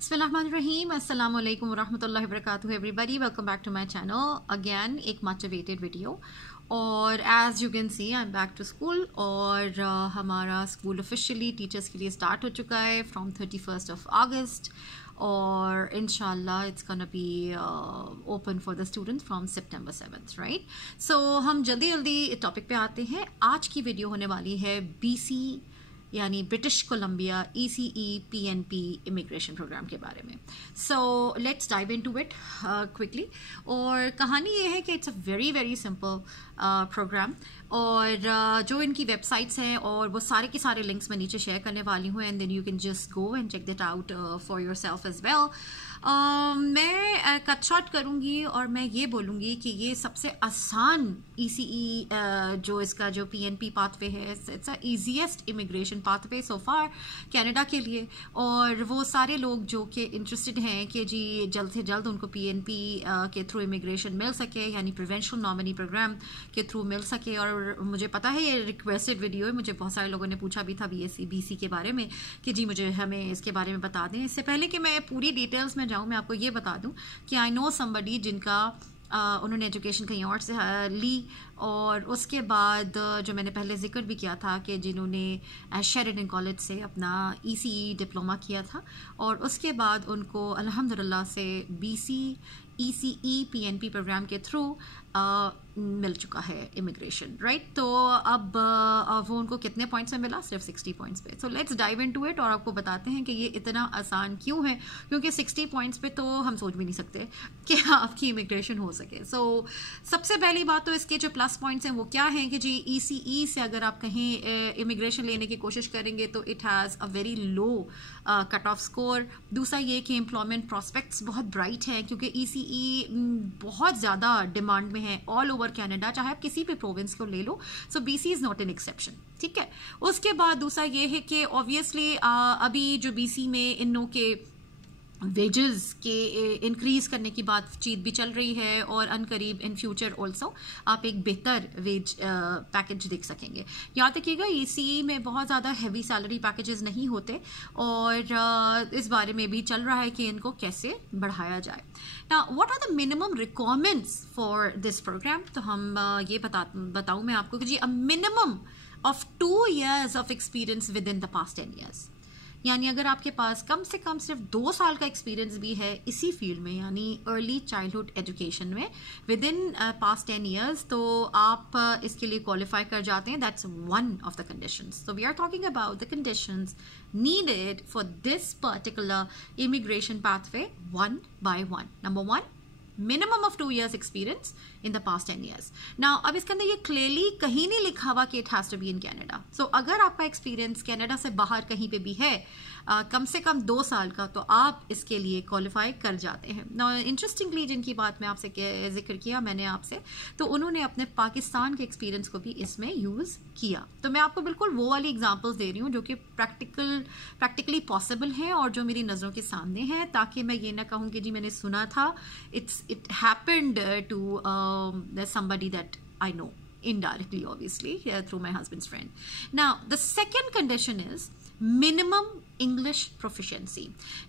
Bismillahirrahmanirrahim. Assalamu alaikum wa rahmatullahi wa barakatuh everybody. Welcome back to my channel. Again, एक much awaited video. और as you can see, I'm back to school और हमारा school officially teachers के लिए start हो चुका है from 31st of August. और inshallah it's gonna be open for the students from September 7th, right? So हम जल्दी टॉपिक पे आते हैं. आज की वीडियो होने वाली है BC यानी British Columbia ECE PNP immigration program के बारे में. So let's dive into it quickly. और कहानी ये है कि it's a very very simple program. और जो इनकी वेबसाइट्स हैं और वो सारे के सारे लिंक्स मैं नीचे शेयर करने वाली हूँ and then you can just go and check that out for yourself as well. मैं कट शॉर्ट करूँगी और मैं ये बोलूँगी कि ये सबसे आसान ECE जो इसका जो PNP पाथवे है, it's a easiest immigration pathway so far Canada के लिए. और वो सारे लोग जो कि इंटरेस्टेड हैं कि जी जल्द से जल्द उनको PNP के थ्रू इमिग्रेशन मिल सके, यानी प्रिवेंशनल नॉमिनी प्रोग्राम के थ्रू मिल सके. और मुझे पता है ये रिक्वेस्टेड वीडियो है, मुझे बहुत सारे लोगों ने पूछा भी था BC के बारे में कि जी मुझे हमें इसके बारे में बता दें. इससे पहले कि मैं पूरी डिटेल्स में जाऊँ, मैं आपको ये बता दूं कि आई नो समबडी जिनका उन्होंने एजुकेशन कहीं और से ली और उसके बाद जो मैंने पहले जिक्र भी किया था कि जिन्होंने शेरिडन कॉलेज से अपना ECE डिप्लोमा किया था और उसके बाद उनको अल्हम्दुलिल्लाह से BC ECE PNP प्रोग्राम के थ्रू मिल चुका है इमिग्रेशन, राइट? तो अब वो उनको कितने पॉइंट्स में मिला? सिर्फ 60 पॉइंट्स पे. सो लेट्स डाइव इनटू इट और आपको बताते हैं कि ये इतना आसान क्यों है, क्योंकि 60 पॉइंट्स पे तो हम सोच भी नहीं सकते कि आपकी इमिग्रेशन हो सके. सो सबसे पहली बात तो इसके जो प्लस पॉइंट्स हैं वो क्या हैं कि जी ECE से अगर आप कहीं इमिग्रेशन लेने की कोशिश करेंगे तो it has a very low cut off score. दूसरा ये कि एम्प्लॉयमेंट प्रॉस्पेक्ट्स बहुत ब्राइट हैं क्योंकि ECE बहुत ज़्यादा डिमांड में है ऑल ओवर कनाडा, चाहे आप किसी भी प्रोविंस को ले लो. सो BC is not an exception, ठीक है. उसके बाद दूसरा ये है कि ऑब्वियसली अभी जो BC में इन लोगों के वेजेस के इंक्रीज करने की बातचीत भी चल रही है और अनकरीब इन फ्यूचर ऑल्सो आप एक बेहतर वेज पैकेज देख सकेंगे. याद रखिएगा ECE में बहुत ज़्यादा हैवी सैलरी पैकेजेस नहीं होते और इस बारे में भी चल रहा है कि इनको कैसे बढ़ाया जाए. Now what are the minimum requirements for this program? तो हम ये बताऊँ मैं आपको कि जी uh minimum of 2 years of experience with in the past 10 years. यानी अगर आपके पास कम से कम सिर्फ 2 साल का एक्सपीरियंस भी है इसी फील्ड में, यानी अर्ली चाइल्डहुड एजुकेशन में विद इन पास्ट 10 years, तो आप इसके लिए क्वालिफाई कर जाते हैं. That's one of the conditions. So we are talking about the conditions needed for this particular immigration pathway one by one. Number 1, minimum of 2 years experience in the past 10 years. Now अब इसके अंदर ये clearly कहीं नहीं लिखा हुआ कि it has to be in Canada. So अगर आपका एक्सपीरियंस कनाडा से बाहर कहीं पे भी है कम से कम 2 साल का, तो आप इसके लिए क्वालिफाई कर जाते हैं. Now इंटरेस्टिंगली जिनकी बात मैं आपसे जिक्र किया मैंने आपसे, तो उन्होंने अपने पाकिस्तान के एक्सपीरियंस को भी इसमें यूज़ किया. तो मैं आपको बिल्कुल वो वाली एग्जांपल्स दे रही हूँ जो कि प्रैक्टिकली पॉसिबल हैं और जो मेरी नज़रों के सामने हैं, ताकि मैं ये ना कहूँ कि जी मैंने सुना था. It happened to somebody that I know indirectly, obviously, through my husband's friend. Now, the second condition is minimum English proficiency.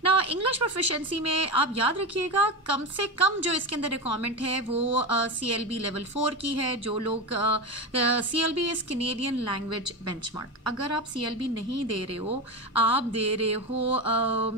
Now, English proficiency में आप याद रखिएगा कम से कम जो इसके अंदर रिक्वायरमेंट है वो CLB लेवल 4 की है. जो लोग CLB is Canadian language benchmark. अगर आप CLB नहीं दे रहे हो, आप दे रहे हो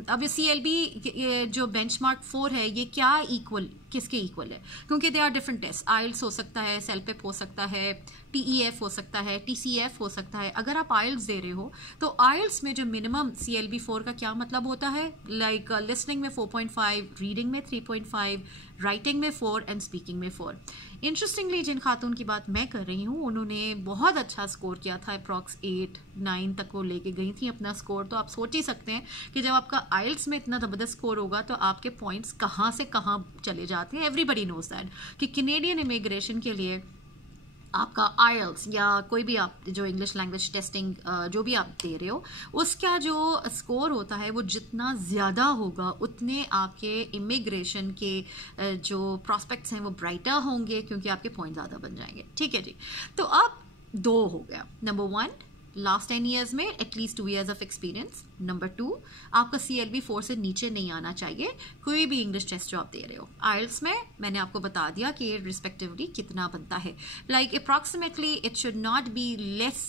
अब CLB जो बेंचमार्क 4 है ये क्या इक्वल किसके इक्वल है? क्योंकि they are different test. IELTS हो सकता है, सेल्पेप हो सकता है, TEF हो सकता है, TCF हो सकता है. अगर आप IELTS दे रहे हो तो IELTS में जो मिनिमम CLB 4 का क्या मतलब होता है? लाइक लिसनिंग में 4.5, रीडिंग में 3.5, राइटिंग में 4 एंड स्पीकिंग में 4. इंटरेस्टिंगली जिन खातून की बात मैं कर रही हूँ उन्होंने बहुत अच्छा स्कोर किया था, अप्रॉक्स 8-9 तक वो लेके गई थी अपना स्कोर. तो आप सोच ही सकते हैं कि जब आपका IELTS में इतना ज़बरदस्त स्कोर होगा तो आपके पॉइंट्स कहाँ से कहाँ चले जाते हैं. एवरीबडी नोज दैट कि कैनेडियन इमिग्रेशन के लिए आपका IELTS या कोई भी आप जो इंग्लिश लैंग्वेज टेस्टिंग जो भी आप दे रहे हो उसका जो स्कोर होता है वो जितना ज़्यादा होगा उतने आपके इमिग्रेशन के जो प्रॉस्पेक्ट्स हैं वो ब्राइटर होंगे क्योंकि आपके पॉइंट ज़्यादा बन जाएंगे. ठीक है जी. तो अब 2 हो गया. नंबर 1, लास्ट 10 years में at least 2 years of experience. Number 2, आपका CLB 4 से नीचे नहीं आना चाहिए कोई भी इंग्लिश टेस्ट जो आप दे रहे हो। IELTS में मैंने आपको बता दिया कि रिस्पेक्टिवली कितना बनता है, like approximately it should not be less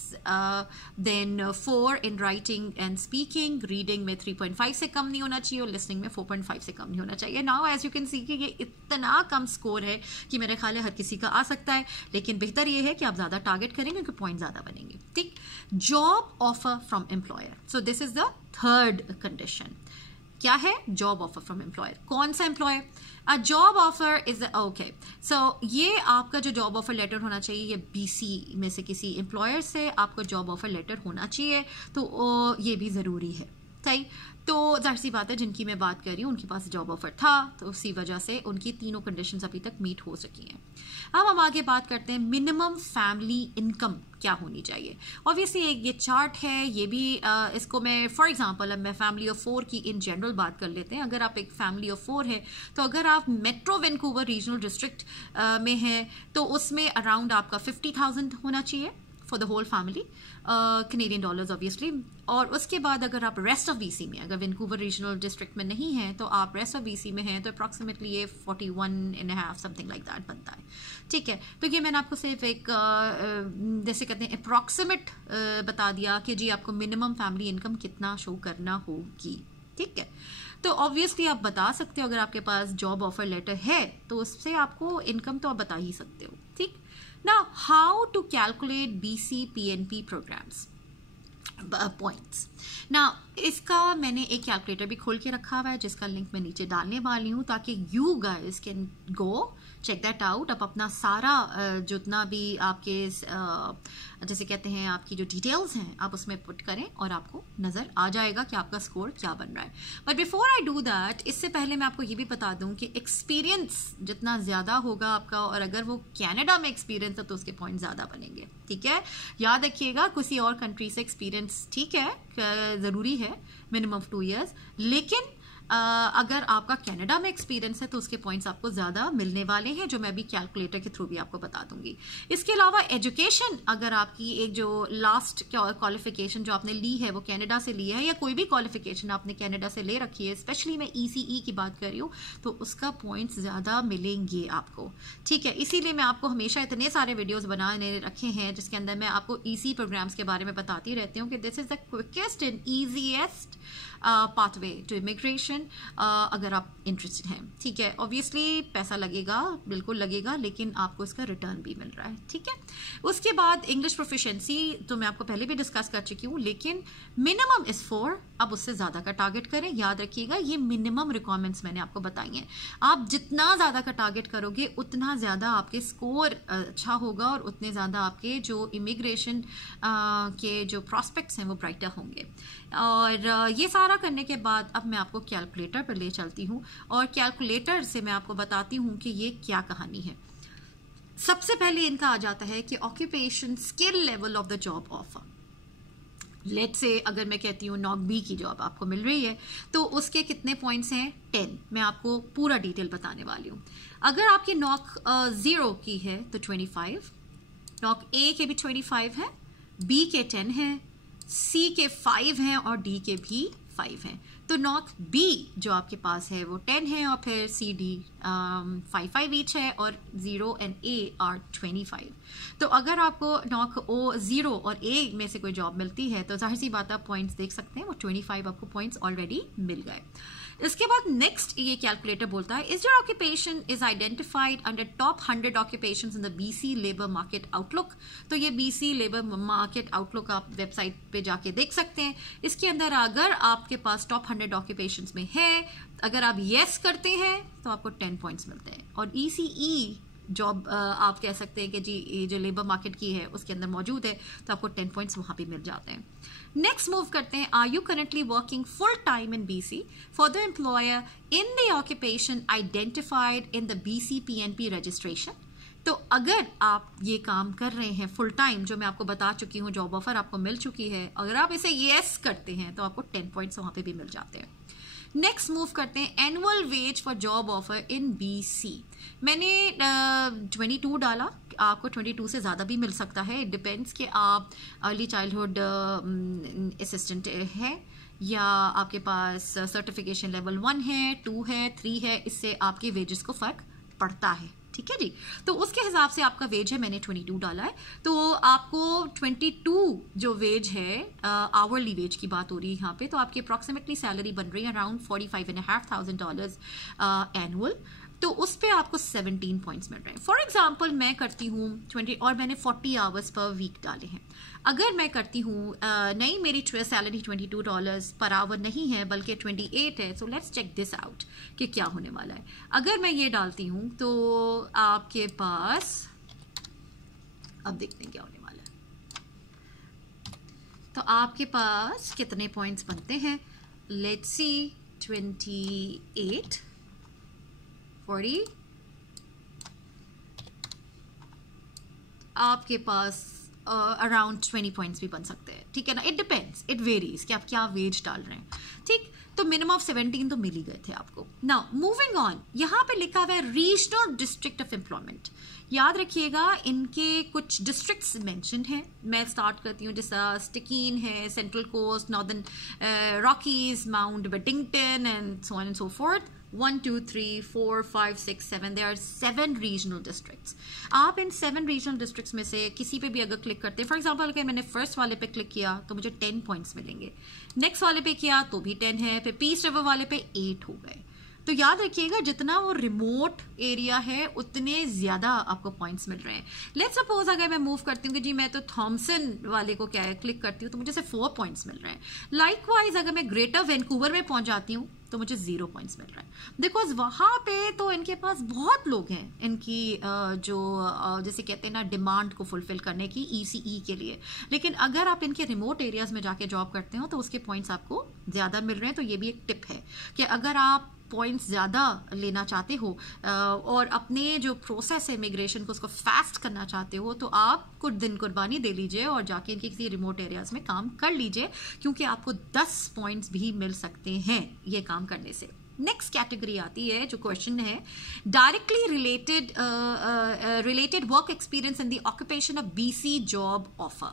than 4 in writing and speaking. Reading में 3.5 से कम नहीं होना चाहिए और लिसनिंग में 4.5 से कम नहीं होना चाहिए। Now as you can see कि ये इतना कम स्कोर है कि मेरे ख्याल है हर किसी का आ सकता है, लेकिन बेहतर ये है कि आप ज़्यादा टारगेट करेंगे क्योंकि पॉइंट ज़्यादा बनेंगे। ठीक, job offer from employer, so this is the third condition. क्या है? Job offer from employer. कौन सा employer? Uh job offer is okay, so ये आपका जो जॉब ऑफर लेटर होना चाहिए, ये BC में से किसी एम्प्लॉयर से आपका जॉब ऑफर लेटर होना चाहिए, तो ये भी ज़रूरी है। सही, तो जाहिर सी बात है जिनकी मैं बात कर रही हूँ उनके पास जॉब ऑफर था, तो उसी वजह से उनकी तीनों कंडीशंस अभी तक मीट हो सकी हैं। अब हम आगे बात करते हैं मिनिमम फैमिली इनकम क्या होनी चाहिए। ऑब्वियसली एक ये चार्ट है, ये भी इसको मैं फॉर एग्जांपल, अब मैं फैमिली ऑफ 4 की इन जनरल बात कर लेते हैं। अगर आप एक फैमिली ऑफ 4 है, तो अगर आप मेट्रो वैंकूवर रीजनल डिस्ट्रिक्ट में हैं तो उसमें अराउंड आपका 50,000 होना चाहिए for the whole family, Canadian dollars obviously. और उसके बाद अगर आप रेस्ट ऑफ BC में, अगर वैंकूवर रीजनल डिस्ट्रिक्ट में नहीं है तो आप रेस्ट ऑफ BC में हैं, तो अप्रॉक्सीमेटली ये 41.5 समथिंग लाइक दैट बनता है। ठीक है, तो ये मैंने आपको सिर्फ एक जैसे कहते हैं अप्रॉक्सीमेट बता दिया कि जी आपको मिनिमम फैमिली इनकम कितना शो करना होगी। ठीक है, तो ऑब्वियसली आप बता सकते हो, अगर आपके पास जॉब ऑफर लेटर है तो उससे आपको इनकम तो आप बता ही सकते हो। ठीक, now how to calculate BC PNP programs points? now इसका मैंने एक कैलकुलेटर भी खोल के रखा हुआ है जिसका लिंक मैं नीचे डालने वाली हूँ, ताकि you guys can go check that out. आप अपना सारा जितना भी आपके जैसे कहते हैं आपकी जो डिटेल्स हैं आप उसमें पुट करें और आपको नज़र आ जाएगा कि आपका स्कोर क्या बन रहा है। But before I do that, इससे पहले मैं आपको ये भी बता दूं कि एक्सपीरियंस जितना ज़्यादा होगा आपका, और अगर वो कनाडा में एक्सपीरियंस है तो उसके पॉइंट ज़्यादा बनेंगे। ठीक है, याद रखिएगा किसी और कंट्री से एक्सपीरियंस ठीक है ज़रूरी है, मिनिमम 2 years, लेकिन अगर आपका कनाडा में एक्सपीरियंस है तो उसके पॉइंट्स आपको ज़्यादा मिलने वाले हैं, जो मैं भी कैलकुलेटर के थ्रू भी आपको बता दूंगी। इसके अलावा एजुकेशन, अगर आपकी एक जो लास्ट क्वालिफिकेशन जो आपने ली है वो कनाडा से ली है, या कोई भी क्वालिफिकेशन आपने कनाडा से ले रखी है, स्पेशली मैं ECE की बात कर रही हूँ, तो उसका पॉइंट्स ज़्यादा मिलेंगे आपको। ठीक है, इसीलिए मैं आपको हमेशा इतने सारे वीडियोज़ बनाने रखे हैं जिसके अंदर मैं आपको EC प्रोग्राम्स के बारे में बताती रहती हूँ कि this is the quickest and easiest pathway to immigration, अगर आप इंटरेस्टेड हैं। ठीक है, ऑब्वियसली पैसा लगेगा, बिल्कुल लगेगा, लेकिन आपको इसका रिटर्न भी मिल रहा है। ठीक है, उसके बाद इंग्लिश प्रोफिशिएंसी तो मैं आपको पहले भी डिस्कस कर चुकी हूँ, लेकिन मिनिमम इज 4, अब उससे ज़्यादा का टारगेट करें। याद रखिएगा ये मिनिमम रिक्वायरमेंट्स मैंने आपको बताई हैं। आप जितना ज़्यादा का टारगेट करोगे उतना ज़्यादा आपके स्कोर अच्छा होगा और उतने ज़्यादा आपके जो इमिग्रेशन के जो प्रॉस्पेक्ट्स हैं वो ब्राइटर होंगे। और ये सारा करने के बाद अब मैं आपको कैलकुलेटर पर ले चलती हूँ और कैलकुलेटर से मैं आपको बताती हूँ कि ये क्या कहानी है। सबसे पहले इनका आ जाता है कि occupation skill level of the job offer. Let's say अगर मैं कहती हूँ नॉक बी की जॉब आपको मिल रही है तो उसके कितने पॉइंट्स हैं? 10। मैं आपको पूरा डिटेल बताने वाली हूँ। अगर आपकी नॉक 0 की है तो 25, नॉक ए के भी 25 है, बी के 10 है, सी के 5 हैं और डी के भी 5 हैं। तो नॉक बी जो आपके पास है वो 10 है और फिर सी डी 5 ईच है और 0 एंड ए आर 25। तो अगर आपको नॉक ओ 0 और ए में से कोई जॉब मिलती है तो जाहिर सी बात आप पॉइंट्स देख सकते हैं, वो 25 आपको पॉइंट्स ऑलरेडी मिल गए। इसके बाद नेक्स्ट ये कैलकुलेटर बोलता है, is your occupation is identified under top 100 occupations in the BC labour market outlook. तो ये BC लेबर मार्केट आउटलुक आप वेबसाइट पे जाके देख सकते हैं। इसके अंदर अगर आपके पास टॉप 100 ऑक्यूपेशंस में है, अगर आप येस करते हैं तो आपको 10 पॉइंट्स मिलते हैं। और ECE जॉब आप कह सकते हैं कि जी जो लेबर मार्केट की है उसके अंदर मौजूद है तो आपको 10 पॉइंट्स वहां पे मिल जाते हैं। नेक्स्ट मूव करते हैं, are you currently working full time in BC for the employer in the occupation identified in the BC PNP registration. तो अगर आप ये काम कर रहे हैं फुल टाइम, जो मैं आपको बता चुकी हूँ, जॉब ऑफर आपको मिल चुकी है, अगर आप इसे येस करते हैं तो आपको 10 पॉइंट्स वहां पे भी मिल जाते हैं। नेक्स्ट मूव करते हैं, annual ways for job offer in BC। मैंने 22 डाला, आपको 22 से ज़्यादा भी मिल सकता है, इट डिपेंड्स कि आप अर्ली चाइल्डहुड असिस्टेंट है या आपके पास सर्टिफिकेशन लेवल 1 है, 2 है, 3 है, इससे आपके वेजेस को फ़र्क पड़ता है। ठीक है जी। तो उसके हिसाब से आपका वेज है, मैंने 22 डाला है, तो आपको 22 जो वेज है, आवरली वेज की बात हो रही है यहाँ पे, तो आपकी अप्रॉक्सीमेटली सैलरी बन रही है अराउंड $45,500 एनुअल। तो उस पे आपको 17 पॉइंट्स मिल रहे हैं। फॉर एग्जाम्पल मैं करती हूँ 20 और मैंने 40 आवर्स पर वीक डाले हैं। अगर मैं करती हूँ नहीं, मेरी सैलरी $22 पर आवर नहीं है बल्कि 28 है, so let's check this out कि क्या होने वाला है। अगर मैं ये डालती हूँ तो आपके पास, अब देखते हैं क्या होने वाला है। तो आपके पास कितने पॉइंट्स बनते हैं, लेट्स सी, 28, 40, आपके पास अराउंड 20 पॉइंट्स भी बन सकते हैं। ठीक है ना, इट डिपेंड्स, इट वेरीज कि आप क्या वेज डाल रहे हैं। ठीक, तो मिनिमम ऑफ 17 तो मिल ही गए थे आपको। नाउ मूविंग ऑन, यहाँ पे लिखा हुआ है रीजनल डिस्ट्रिक्ट ऑफ एम्प्लॉयमेंट। याद रखिएगा इनके कुछ डिस्ट्रिक्ट्स मेंशन हैं। मैं स्टार्ट करती हूँ, जैसा स्टिकीन है, Central Coast, Northern Rockies, Mount Waddington and so on and so forth. 1, 2, 3, 4, 5, 6, 7, there are 7 regional districts. आप इन 7 रीजनल डिस्ट्रिक्ट्स में से किसी पे भी अगर क्लिक करते हैं, फॉर एग्जांपल अगर मैंने फर्स्ट वाले पे क्लिक किया तो मुझे 10 पॉइंट्स मिलेंगे, नेक्स्ट वाले पे किया तो भी 10 है, फिर पीस रिवर वाले पे 8 हो गए। तो याद रखिएगा जितना वो रिमोट एरिया है उतने ज्यादा आपको पॉइंट्स मिल रहे हैं। लेट्स सपोज अगर मैं मूव करती हूँ कि जी मैं तो थॉमसन वाले को क्या है क्लिक करती हूँ तो मुझे सिर्फ 4 पॉइंट्स मिल रहे हैं। लाइकवाइज अगर मैं ग्रेटर वैंकूवर में पहुंच जाती हूँ तो मुझे 0 पॉइंट्स मिल रहा है, बिकॉज वहां पे तो इनके पास बहुत लोग हैं इनकी जो जैसे कहते हैं ना डिमांड को फुलफिल करने की ECE के लिए। लेकिन अगर आप इनके रिमोट एरियाज में जाके जॉब करते हो तो उसके पॉइंट्स आपको ज्यादा मिल रहे हैं। तो ये भी एक टिप है कि अगर आप पॉइंट्स ज़्यादा लेना चाहते हो और अपने जो प्रोसेस है इमिग्रेशन को उसको फास्ट करना चाहते हो तो आप कुछ दिन कुर्बानी दे लीजिए और जाके इनके किसी रिमोट एरियाज में काम कर लीजिए, क्योंकि आपको 10 पॉइंट्स भी मिल सकते हैं ये काम करने से। नेक्स्ट कैटेगरी आती है जो क्वेश्चन है, directly related work experience in the occupation of BC job offer.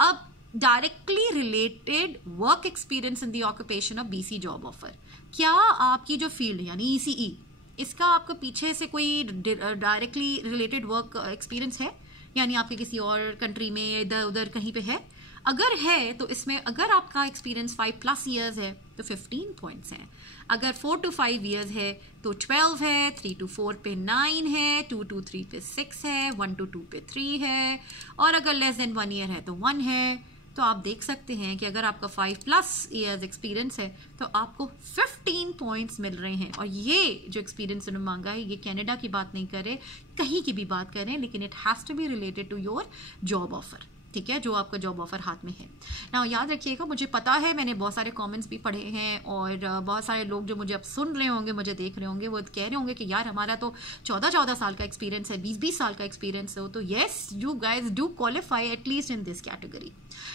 अब directly related work experience in the occupation of BC job offer, क्या आपकी जो फील्ड यानी ECE इसका आपको पीछे से कोई डायरेक्टली रिलेटेड वर्क एक्सपीरियंस है, यानी आपके किसी और कंट्री में इधर उधर कहीं पे है? अगर है तो इसमें अगर आपका एक्सपीरियंस 5+ ईयर्स है तो 15 पॉइंट्स हैं, अगर 4 to 5 ईयर्स है तो 12 है, 3 to 4 पे 9 है, 2 to 3 पे 6 है, 1 to 2 पे 3 है, और अगर लेस देन 1 ईयर है तो 1 है। तो आप देख सकते हैं कि अगर आपका 5+ ईयर्स एक्सपीरियंस है तो आपको 15 पॉइंट्स मिल रहे हैं। और ये जो एक्सपीरियंस उन्होंने मांगा है ये कनाडा की बात नहीं कर रहे, कहीं की भी बात करें, लेकिन it has to be related to your job offer. ठीक है, जो आपका जॉब ऑफर हाथ में है ना। याद रखिएगा, मुझे पता है मैंने बहुत सारे कमेंट्स भी पढ़े हैं और बहुत सारे लोग जो मुझे अब सुन रहे होंगे, मुझे देख रहे होंगे, वो कह रहे होंगे कि यार हमारा तो 14 साल का एक्सपीरियंस है, 20 साल का एक्सपीरियंस हो। तो yes, you guys do qualify at least in this category.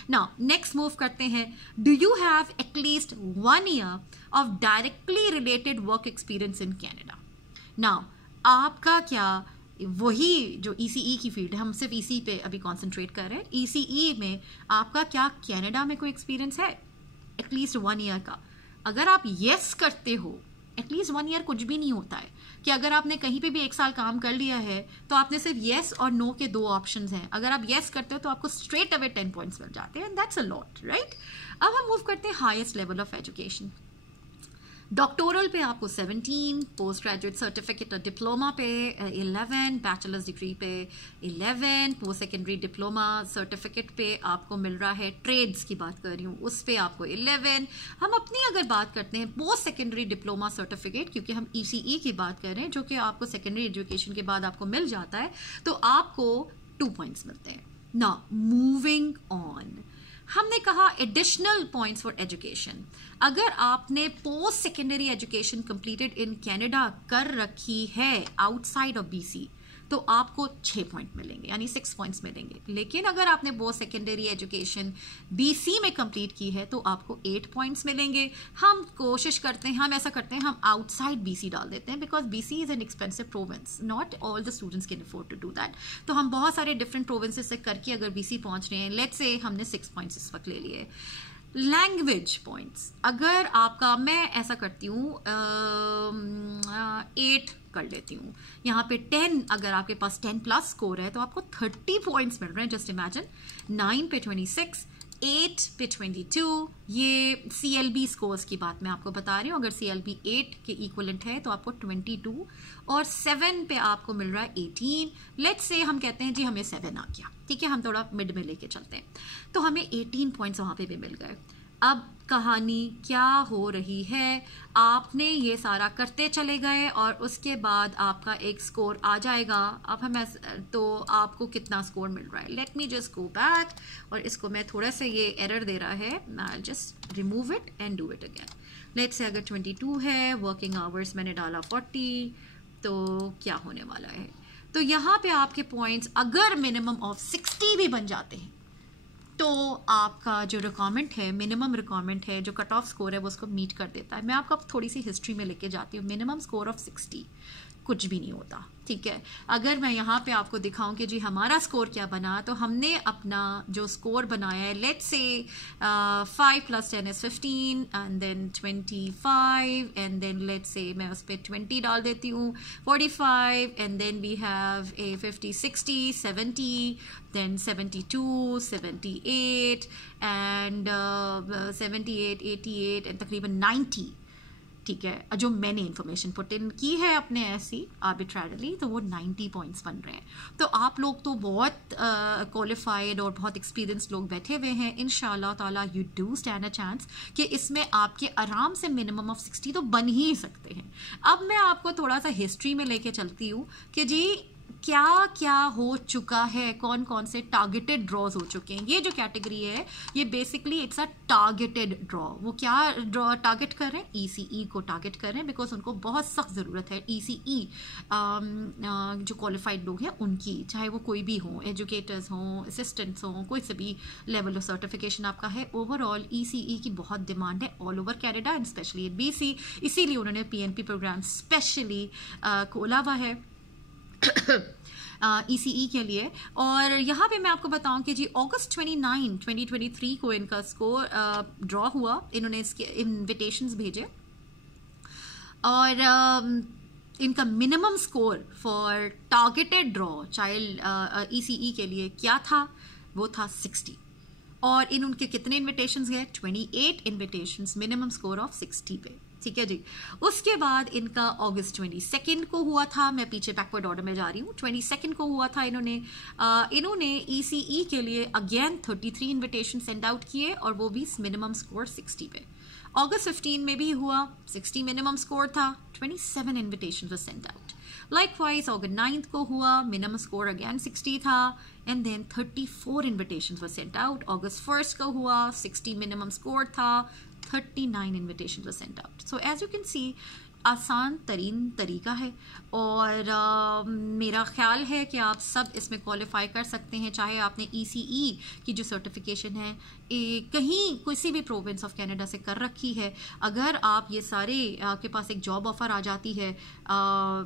Now next move करते हैं, do you have at least 1 year of directly related work experience in Canada. Now आपका क्या वही जो ECE की फील्ड है, हम सिर्फ ECE पे अभी कॉन्सेंट्रेट कर रहे हैं, ECE में आपका क्या कनाडा में कोई एक्सपीरियंस है एटलीस्ट 1 ईयर का? अगर आप येस करते हो, एटलीस्ट 1 ईयर कुछ भी नहीं होता है कि अगर आपने कहीं पे भी 1 साल काम कर लिया है तो आपने सिर्फ येस और नो के 2 ऑप्शंस हैं। अगर आप येस करते हो तो आपको स्ट्रेट अवे 10 पॉइंट्स मिल जाते हैं, and that's a lot, right. अब हम मूव करते हैं highest level of education. Doctoral पे आपको 17, पोस्ट ग्रेजुएट सर्टिफिकेट और डिप्लोमा पे 11, बैचलर्स डिग्री पे 11, पोस्ट सेकेंडरी डिप्लोमा सर्टिफिकेट पे आपको मिल रहा है, ट्रेड्स की बात कर रही हूँ उस पे आपको 11। हम अपनी अगर बात करते हैं पोस्ट सेकेंडरी डिप्लोमा सर्टिफिकेट, क्योंकि हम ECE की बात कर रहे हैं जो कि आपको सेकेंडरी एजुकेशन के बाद आपको मिल जाता है, तो आपको 2 पॉइंट्स मिलते हैं। नाउ मूविंग ऑन, हमने कहा एडिशनल पॉइंट्स फॉर एजुकेशन। अगर आपने post secondary education completed in Canada कर रखी है आउटसाइड ऑफ BC तो आपको 6 पॉइंट मिलेंगे, यानी 6 पॉइंट्स मिलेंगे। लेकिन अगर आपने पोस्ट सेकेंडरी एजुकेशन BC में कंप्लीट की है तो आपको 8 पॉइंट्स मिलेंगे। हम कोशिश करते हैं, हम ऐसा करते हैं, हम आउटसाइड BC डाल देते हैं, because BC is an expensive province, not all the students can afford to do that. तो हम बहुत सारे डिफरेंट प्रोविंसेस से करके अगर BC पहुंच रहे हैं, लेट्स से हमने 6 पॉइंट्स इस वक्त ले लिए। लैंग्वेज पॉइंट्स, अगर आपका, मैं ऐसा करती हूँ 8 कर लेती हूँ, यहाँ पे 10, अगर आपके पास 10 प्लस स्कोर है तो आपको 30 पॉइंट्स मिल रहे हैं। जस्ट इमेजिन 9 पे 26, 8 पे 22, ये CLB स्कोर्स की बात मैं आपको बता रही हूँ। अगर CLB 8 के इक्वलेंट है तो आपको 22, और 7 पे आपको मिल रहा है 18। लेट्स से हम कहते हैं जी हमें 7 आ गया, ठीक है, हम थोड़ा मिड में लेके चलते हैं, तो हमें 18 पॉइंट्स वहाँ पे भी मिल गए। अब कहानी क्या हो रही है, आपने ये सारा करते चले गए और उसके बाद आपका एक स्कोर आ जाएगा। अब हम तो आपको कितना स्कोर मिल रहा है, let me just go back, और इसको मैं थोड़ा सा, ये एरर दे रहा है, I just remove it and do it again. Let's say अगर 22 है, वर्किंग आवर्स मैंने डाला 40, तो क्या होने वाला है, तो यहाँ पे आपके पॉइंट्स अगर मिनिमम ऑफ 60 भी बन जाते हैं तो आपका जो रिक्वायरमेंट है, मिनिमम रिक्वायरमेंट है, जो कट ऑफ स्कोर है, वो उसको मीट कर देता है। मैं आपको थोड़ी सी हिस्ट्री में लेके जाती हूँ। मिनिमम स्कोर ऑफ 60 कुछ भी नहीं होता, ठीक है। अगर मैं यहाँ पे आपको दिखाऊं कि जी हमारा स्कोर क्या बना, तो हमने अपना जो स्कोर बनाया है, let's say 5 + 10 = 15 and then 25 and then let's say मैं उस पर 20 डाल देती हूँ, 45 and then we have a 50, 60, 70, then 72, 78 and 78, 88 and तकरीबन 90, ठीक है। जो मैंने इंफॉर्मेशन पुट इन की है अपने ऐसी आर्बिट्रैरिली, तो वो 90 पॉइंट्स बन रहे हैं। तो आप लोग तो बहुत क्वालिफाइड और बहुत एक्सपीरियंस लोग बैठे हुए हैं। इंशाल्लाह ताला you do stand a chance कि इसमें आपके आराम से मिनिमम ऑफ 60 तो बन ही सकते हैं। अब मैं आपको थोड़ा सा हिस्ट्री में लेके चलती हूँ कि जी क्या क्या हो चुका है, कौन कौन से टारगेटेड ड्रॉज हो चुके हैं। ये जो कैटेगरी है ये basically it's a targeted draw. वो क्या ड्रॉ टारगेट कर रहे हैं, ECE को टारगेट कर रहे हैं, बिकॉज उनको बहुत सख्त ज़रूरत है ECE जो क्वालिफाइड लोग हैं उनकी, चाहे वो कोई भी हो, एजुकेटर्स हों, असिस्टेंट्स हों, कोई से भी लेवल ऑफ सर्टिफिकेशन आपका है। ओवरऑल ECE की बहुत डिमांड है all over Canada and specially BC, इसीलिए उन्होंने PNP प्रोग्राम स्पेशली खोला हुआ है ECE के लिए। और यहाँ पे मैं आपको बताऊं कि जी अगस्त 29, 2023 को इनका स्कोर ड्रॉ हुआ। इन्होंने इसके इन्विटेशंस भेजे और इनका minimum score for targeted draw child ECE के लिए क्या था, वो था 60। और उनके कितने इन्विटेशंस गए, 28 इन्विटेशंस, मिनिमम स्कोर ऑफ 60 पे, ठीक है जी। उसके बाद इनका अगस्त 22 को हुआ था, मैं पीछे बैकवर्ड ऑर्डर में जा रही हूँ, 22 को हुआ था। इन्होंने ECE के लिए अगेन 33 इन्विटेशन सेंड आउट किए और वो भी मिनिमम स्कोर 60 पे। अगस्त 15 में भी हुआ, 60 मिनिमम स्कोर था, 27 invitation were sent out. Likewise August 9 को हुआ, मिनिमम स्कोर अगेन 60 था and then 34 invitation were sent out. August 1 को हुआ, 60 मिनिमम स्कोर था, 39 invitations were sent out. So as you can see, आसान तरीन तरीका है और मेरा ख्याल है कि आप सब इसमें क्वालिफाई कर सकते हैं, चाहे आपने ECE की जो सर्टिफिकेशन है कहीं किसी भी प्रोविंस ऑफ कनाडा से कर रखी है। अगर आप ये सारे, आपके पास एक जॉब ऑफर आ जाती है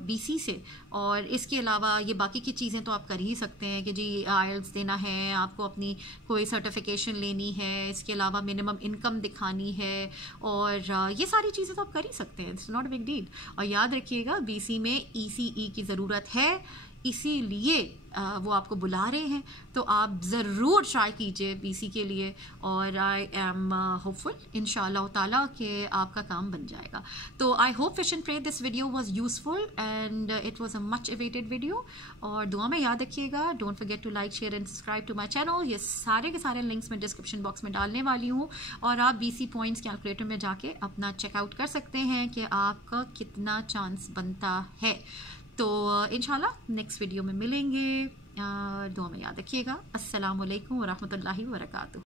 BC से, और इसके अलावा ये बाकी की चीज़ें तो आप कर ही सकते हैं कि जी IELTS देना है, आपको अपनी कोई सर्टिफिकेशन लेनी है, इसके अलावा मिनिमम इनकम दिखानी है, और ये सारी चीज़ें तो आप कर ही सकते हैं, इट्स नॉट बिग डील। और याद रखिएगा BC में ECE की ज़रूरत है, इसीलिए वो आपको बुला रहे हैं, तो आप ज़रूर ट्राई कीजिए BC के लिए। और आई एम होपफुल इंशाल्लाह ताला कि आपका काम बन जाएगा। तो I hope wish and pray this video was useful and it was a much awaited video. और दुआ में याद रखिएगा, don't forget to like, share and subscribe to my channel. ये सारे के सारे लिंक्स मैं डिस्क्रिप्शन बॉक्स में डालने वाली हूँ, और आप BC पॉइंट्स कैलकुलेटर में जाके अपना चेकआउट कर सकते हैं कि आपका कितना चांस बनता है। तो इंशाल्लाह नेक्स्ट वीडियो में मिलेंगे। दुआ में याद रखिएगा। अस्सलाम वालेकुम व रहमतुल्लाहि व बरकातुहू।